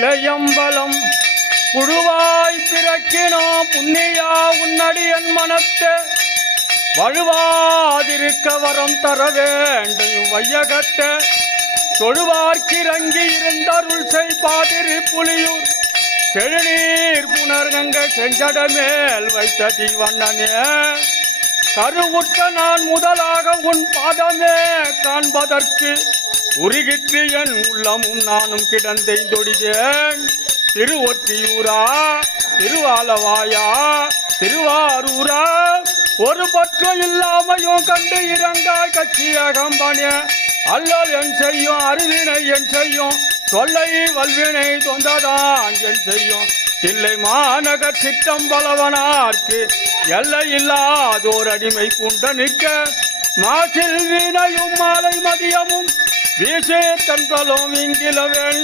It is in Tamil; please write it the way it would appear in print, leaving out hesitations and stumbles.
தில்லையம்பலம் புழுவாய் பிறக்கினோ புண்ணியா உன்னடி என் மனத்தே வழுவாதிருக்க வரம் தர வேண்டும் வையகத்தே தொழுவார்க்கிறங்கி இருந்தருள் செய்பாதிரி புலியூர் செழுநீர் புனர்கங்க செஞ்சடமேல் வைத்த தீவண்ணனே கருவுற்ற நான் முதலாக உன் பாதமே காண்பதற்கு உருகிற்று என் உள்ளமும் நானும் கிடந்தெய்தொடிதேன். திருவொற்றியூரா திருவாலவாயா திருவாரூரா ஒரு பற்றம் இல்லாமையும் கண்டு இறங்காய் கட்சிய கம்பனே அல்லல் என் செய்யும் அருவினை என் செய்யும் தொல்லை வல்வினை தொந்ததான் என் செய்யும் தில்லை மாநகர் சிற்றம்பலவனார்க்கு எல்லை இல்லாதோர் அடிமை புண்ட நிற்க மாசில் வீணையும் மாலை மதியமும் வீசே தன்பலும் இங்கிலவேன்